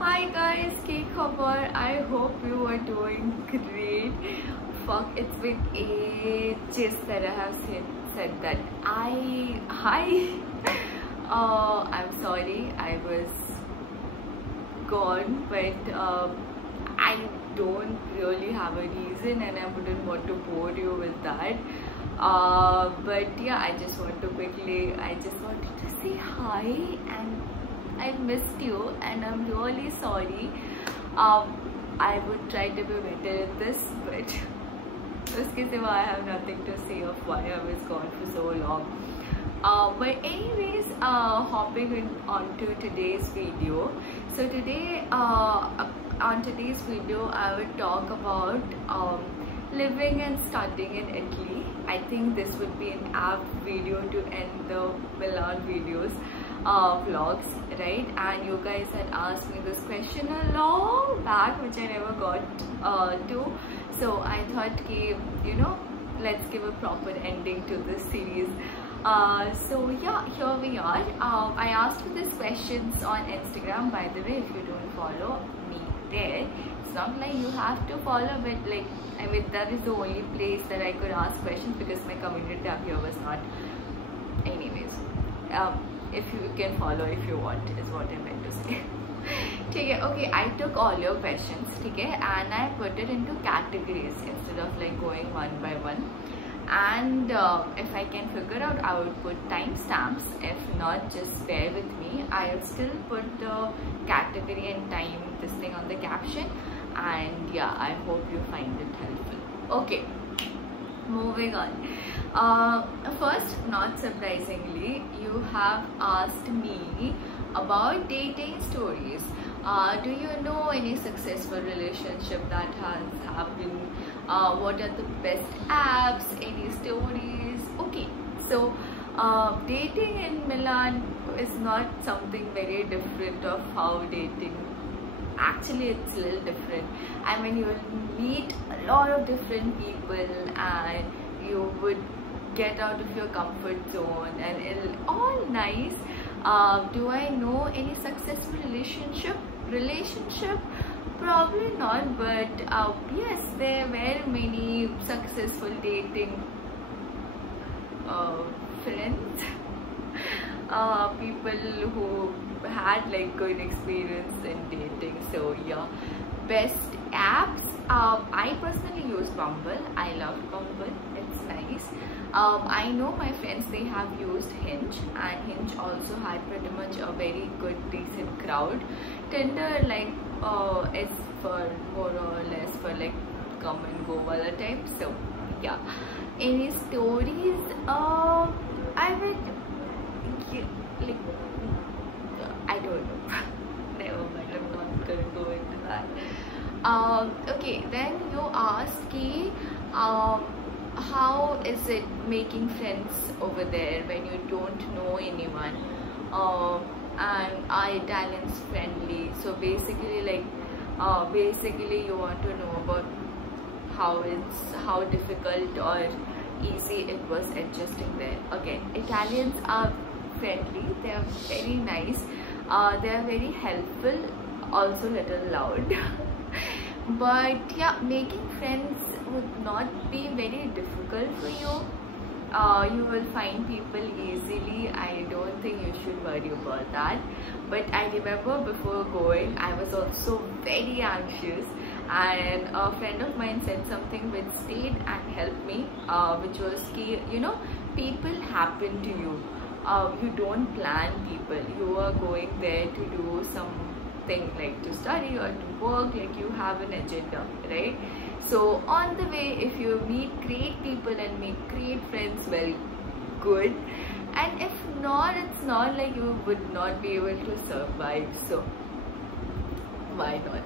Hi guys, K Khabar. I hope you are doing great. Fuck, it's been ages that I have said that. Hi. I'm sorry I was gone, but I don't really have a reason, and I wouldn't want to bore you with that. But yeah, I just wanted to say hi, and I missed you, and I'm really sorry. I would try to be better at this, but uske siwa I have nothing to say of why I was gone for so long. But anyways, hopping onto today's video. So today, on today's video, I would talk about living and studying in Italy. I think this would be an apt video to end the Milan videos. Vlogs, right? And you guys had asked me this question a long back, which I never got to. So I thought, let's give a proper ending to this series. So yeah, here we are. I asked for these questions on Instagram. By the way, if you don't follow me there, it's not like you have to follow, but that is the only place that I could ask questions, because my community tab here was not. Anyways, if you can follow if you want, is what I meant to say. Okay, I took all your questions, and I put it into categories instead of going one by one. And if I can figure out, I would put timestamps. If not, just bear with me. I would still put the category and time this thing on the caption. And yeah, I hope you find it helpful. Okay, moving on. First, not surprisingly, you have asked me about dating stories. Do you know any successful relationship that has happened? What are the best apps? Any stories? Okay, so dating in Milan is not something very different of how dating. Actually, it's a little different. I mean, you will meet a lot of different people, and you would get out of your comfort zone, and it's all nice. Do I know any successful relationship? Probably not, but yes, there were many successful dating friends, people who had good experience in dating. So yeah, best apps. I personally use Bumble. I love Bumble. It's nice. I know my friends, they have used Hinge, and Hinge also had pretty much a very good, decent crowd. Tinder is for more or less for come and go all the time. So yeah, any stories? I would I don't know. Never mind, I'm not gonna go into that. Okay, then you ask me, how is it making friends over there when you don't know anyone? And are Italians friendly? So basically, basically you want to know about how difficult or easy it was adjusting there. Okay, Italians are friendly. They are very nice. They are very helpful. Also little loud. But yeah, making friends would not be very difficult for you. You will find people easily. I don't think you should worry about that. But I remember before going, I was also very anxious, and a friend of mine said something which stayed and helped me, which was people happen to you. You don't plan people. You are going there to do something, to study or to work. You have an agenda, right? So on the way, if you meet great people and make great friends, well, good. And if not, it's not like you would not be able to survive. So why not?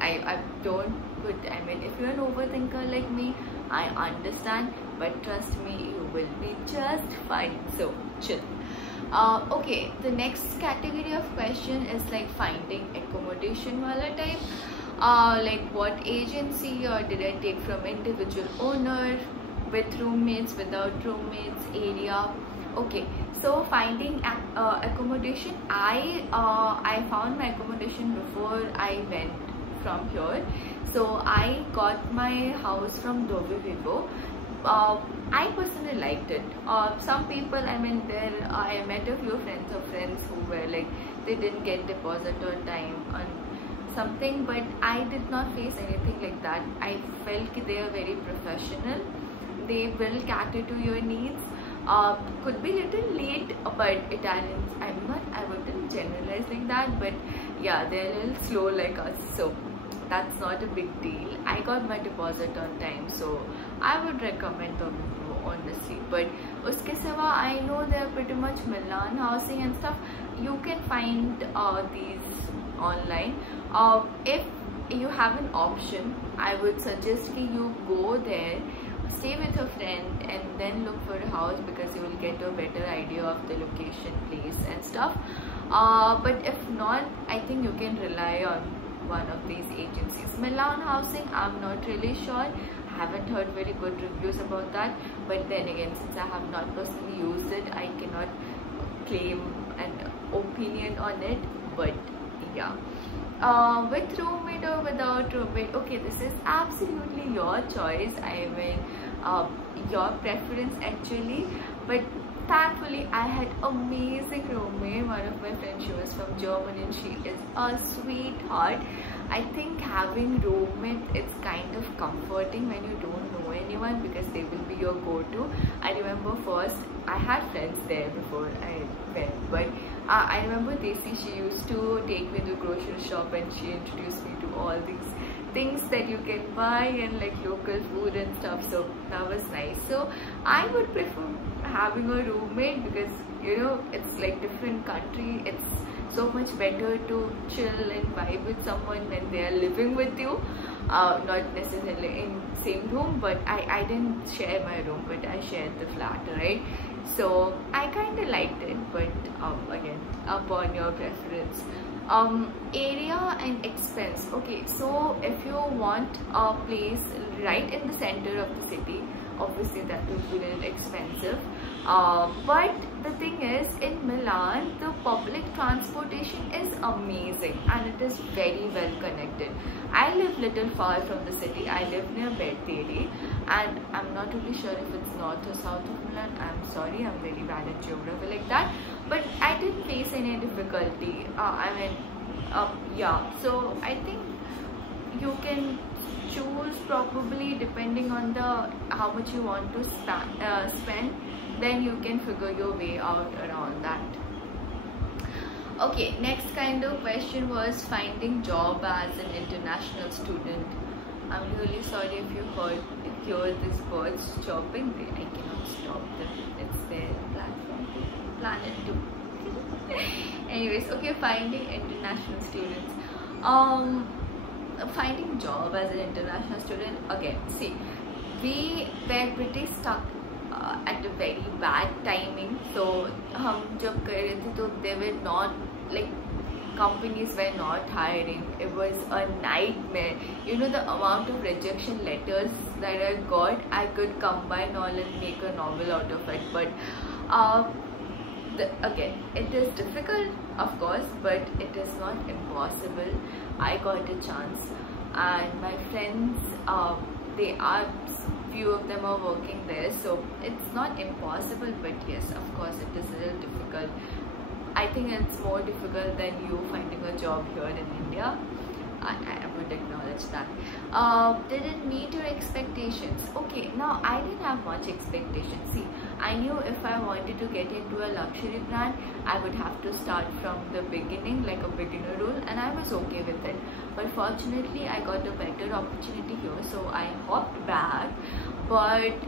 I don't put. I mean, if you're an overthinker like me, I understand. But trust me, you will be just fine. So chill. Okay, the next category of question is finding accommodation wala type. What agency, or did I take from individual owner, with roommates, without roommates, area. Okay, so finding accommodation, I found my accommodation before I went from here. So I got my house from Dove Vivo. I personally liked it. Some people, I mean, I met a few friends of friends who were like, they didn't get deposit on time on something, but I did not face anything like that. I felt that they are very professional. They will cater to your needs. Could be little late, but Italians, I wouldn't generalize like that, but yeah, they're a little slow like us, so that's not a big deal. I got my deposit on time, so I would recommend them honestly. But uske siva, I know they're pretty much Milan housing and stuff. You can find these online. If you have an option, I would suggest you go there, stay with a friend, and then look for a house, because you will get a better idea of the location, place and stuff. But if not, I think you can rely on one of these agencies. Milan housing, I'm not really sure. I haven't heard very good reviews about that, but then again, since I have not personally used it, I cannot claim an opinion on it. But yeah, with roommate or without roommate, okay, this is absolutely your choice. I mean, your preference actually. But thankfully, I had amazing roommate. One of my friends, she was from Germany, and she is a sweetheart. I think having roommate, it's kind of comforting when you don't know anyone, because they will be your go-to. I remember first, I had friends there before I went, but I remember Desi, she used to take me to grocery shop, and she introduced me to all these things that you can buy, and like local food and stuff, so that was nice. So I would prefer having a roommate, because you know, it's like different country. It's so much better to chill and vibe with someone when they are living with you, not necessarily in same room. But I didn't share my room, but I shared the flat, right? So I kind of liked it, but again, upon your preference. Area and expense. Okay, so if you want a place right in the center of the city, obviously that would be a little expensive, but the thing is, in Milan, the public transportation is amazing, and it is very well connected. I live little far from the city. I live near Berteri, and I'm not really sure if it's north or south of Milan. I'm sorry, I'm very bad at geography like that, but I didn't face any difficulty. Yeah, so I think you can choose probably depending on the how much you want to spend, then you can figure your way out around that. Okay, next kind of question was finding job as an international student. I'm really sorry if you hear these birds chirping. I cannot stop them. It's their platform, planet too. Anyways, okay, finding international students. Finding job as an international student, again, see, we were pretty stuck at a very bad timing. So हम जब कर रहे थे तो they were not, like, companies were not hiring. It was a nightmare. You know, the amount of rejection letters that I got, I could combine all and make a novel out of it. But again, it is difficult, of course, but it is not impossible. I got a chance, and my friends, few of them are working there, so it's not impossible, but yes, of course, it is a little difficult. I think it's more difficult than you finding a job here in India. I would acknowledge that. Did it meet your expectations? Okay, now I didn't have much expectations. See, I knew if I wanted to get into a luxury brand, I would have to start from the beginning, like a beginner role, and I was okay with it. But fortunately, I got a better opportunity here, so I hopped back. But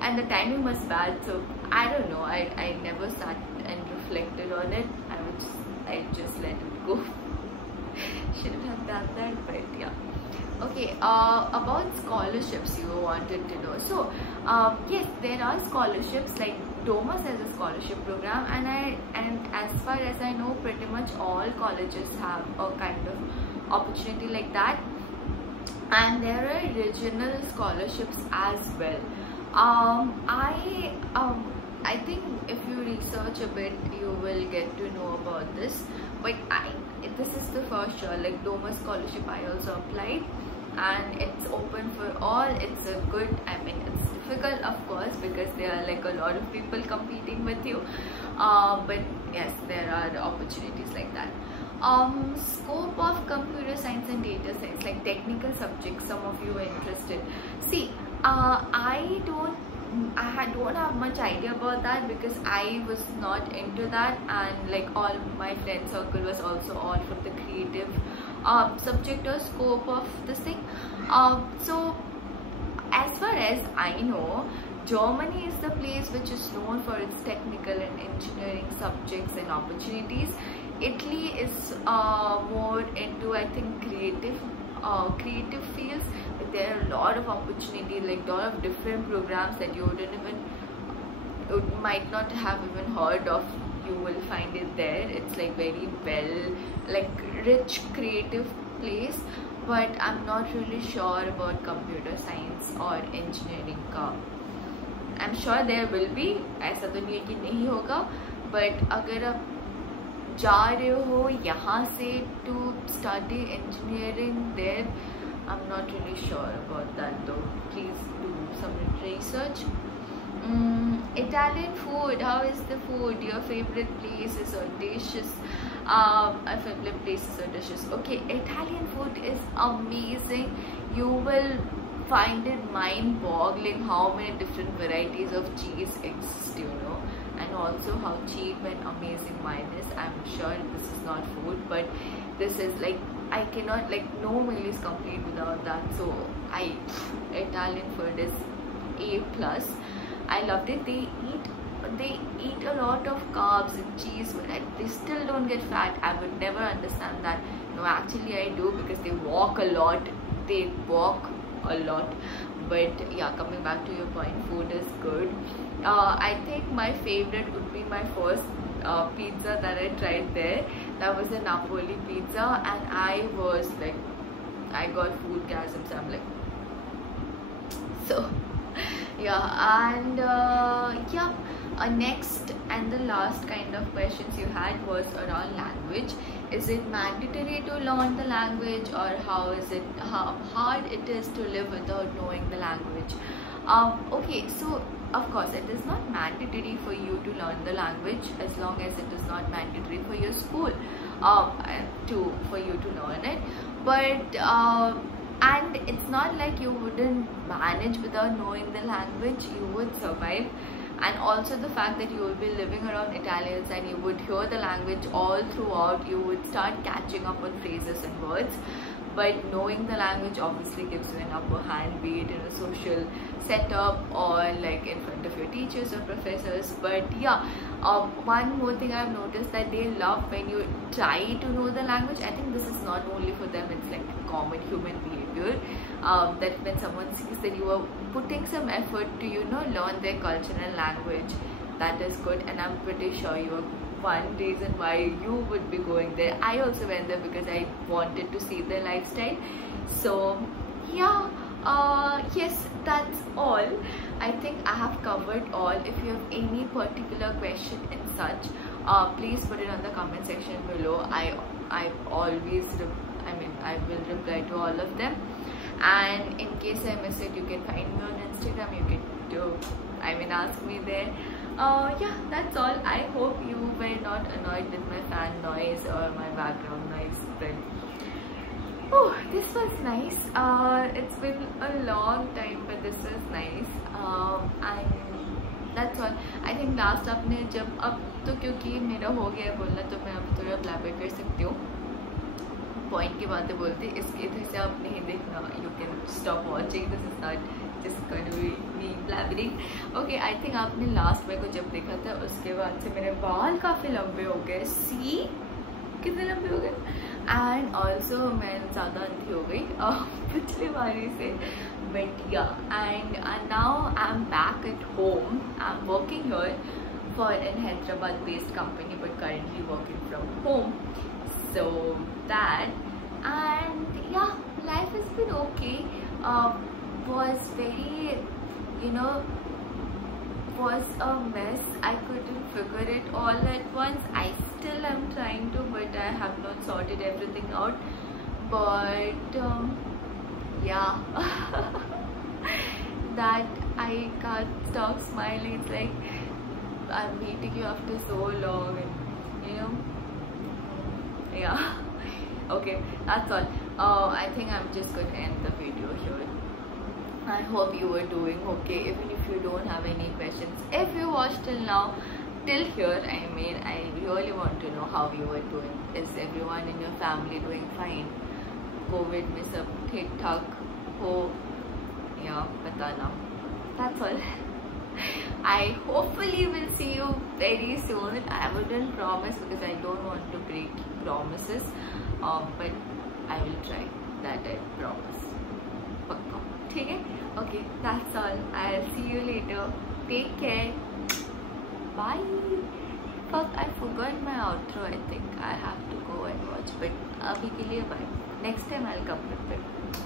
and the timing was bad, so I don't know. I never sat and reflected on it. I just let it go. Shouldn't have done that, but yeah. Okay, about scholarships you wanted to know. So yes, there are scholarships, like Domus has a scholarship program, and as far as I know, pretty much all colleges have a kind of opportunity like that. And there are regional scholarships as well. I think if you research a bit, you will get to know about this. But this is the first year. Like Doma scholarship, I also applied, and it's open for all. It's a good. I mean, it's difficult, of course, because there are like a lot of people competing with you. But yes, there are opportunities like that. Scope of computer science and data science, like technical subjects. Some of you are interested. See, I don't have much idea about that because I was not into that, and like all my friend circle was also all from the creative subject or scope of this thing. So as far as I know, Germany is the place which is known for its technical and engineering subjects and opportunities. Italy is more into, I think, creative fields. There are a lot of opportunity, like a lot of different programs that you might not have even heard of. You will find it there. It's like very well, like rich creative place. But I'm not really sure about computer science or engineering का. I'm sure there will be, ऐसा तो नहीं है कि नहीं होगा, but अगर आप जा रहे हो यहाँ से to study engineering there, I'm not really sure about that though. Please do some research. Italian food, how is the food? Your favorite places or dishes? Favorite places or dishes. Okay, Italian food is amazing. You will find it mind-boggling how many different varieties of cheese exist, you know, and also how cheap and amazing wine is. I'm sure this is not food, but this is like, I cannot, like, no meal is complete without that. So Italian food is A+. I loved it. They eat a lot of carbs and cheese, but they still don't get fat. I would never understand that. No, actually I do, because they walk a lot. But yeah, coming back to your point, food is good. I think my favorite would be my first pizza that I tried there. That was a Napoli pizza, and I was like, I got food gasm. So I'm like, so yeah. And yeah, next and the last kind of questions you had was around language. Is it mandatory to learn the language, or how hard it is to live without knowing the language? Okay, so of course it is not mandatory for you to learn the language, as long as it is not mandatory for your school for you to learn it. But and it's not like you wouldn't manage without knowing the language. You would survive. And also the fact that you will be living around Italians and you would hear the language all throughout, you would start catching up on phrases and words. But knowing the language obviously gives you an upper hand, be it in a social setup or like in front of your teachers or professors. But yeah, one more thing I've noticed, that they love when you try to know the language. I think this is not only for them, it's like common human behavior, that when someone sees that you are putting some effort to, you know, learn their culture and language, that is good. And I'm pretty sure you are one reason why you would be going there. I also went there because I wanted to see their lifestyle. So yeah, yes, that's all. I think I have covered all. If you have any particular question and such, please put it on the comment section below. I always I will reply to all of them. And in case I miss it, you can find me on Instagram. You can ask me there. Yeah, that's all. I hope you were not annoyed with my fan noise or my background noise. But oh, this was nice. It's been a long time, but this was nice. And that's all. I think last आपने जब अब तो क्योंकि मेरा हो गया बोलना, तो मैं अब थोड़ा ब्लैबर कर सकती हूँ. पॉइंट की बातें बोलते, इसके इधर से आप नहीं देखना. You can stop watching. This is not just going to be me blabbering. Okay, I think आपने लास्ट में को जब देखा था, उसके बाद से मेरे बाल काफ़ी लंबे हो गए. See कितने लंबे हो गए. And also मैं ज़्यादा अंधी हो गई पिछली बारी से. But yeah, and now I'm back at home. I'm working here for an Hyderabad based company, but currently working from home. So that, and yeah, life has been okay. Was very, you know, was a mess. I couldn't figure it all at once. I still am trying to, but I have not sorted everything out. But yeah, that I can't stop smiling. It's like I'm meeting you after so long, and you know, yeah. Okay, that's all. I think I'm just going to end the video here. I hope you were doing okay, even if you don't have any questions. If you watched till now, till here, I mean, I really want to know how you were doing. Is everyone in your family doing fine? COVID में सब ठीक ठाक हो या बताना. That's all. I hopefully will see you very soon. I wouldn't promise because I don't want to break promises, but I will try. That I promise. Pakka. ठीक है? Okay, that's all. I'll see you later. Take care. Bye. Fuck, I forgot my outro. I think I have to go and watch. But abhi ke liye bye. Next time I'll come with it.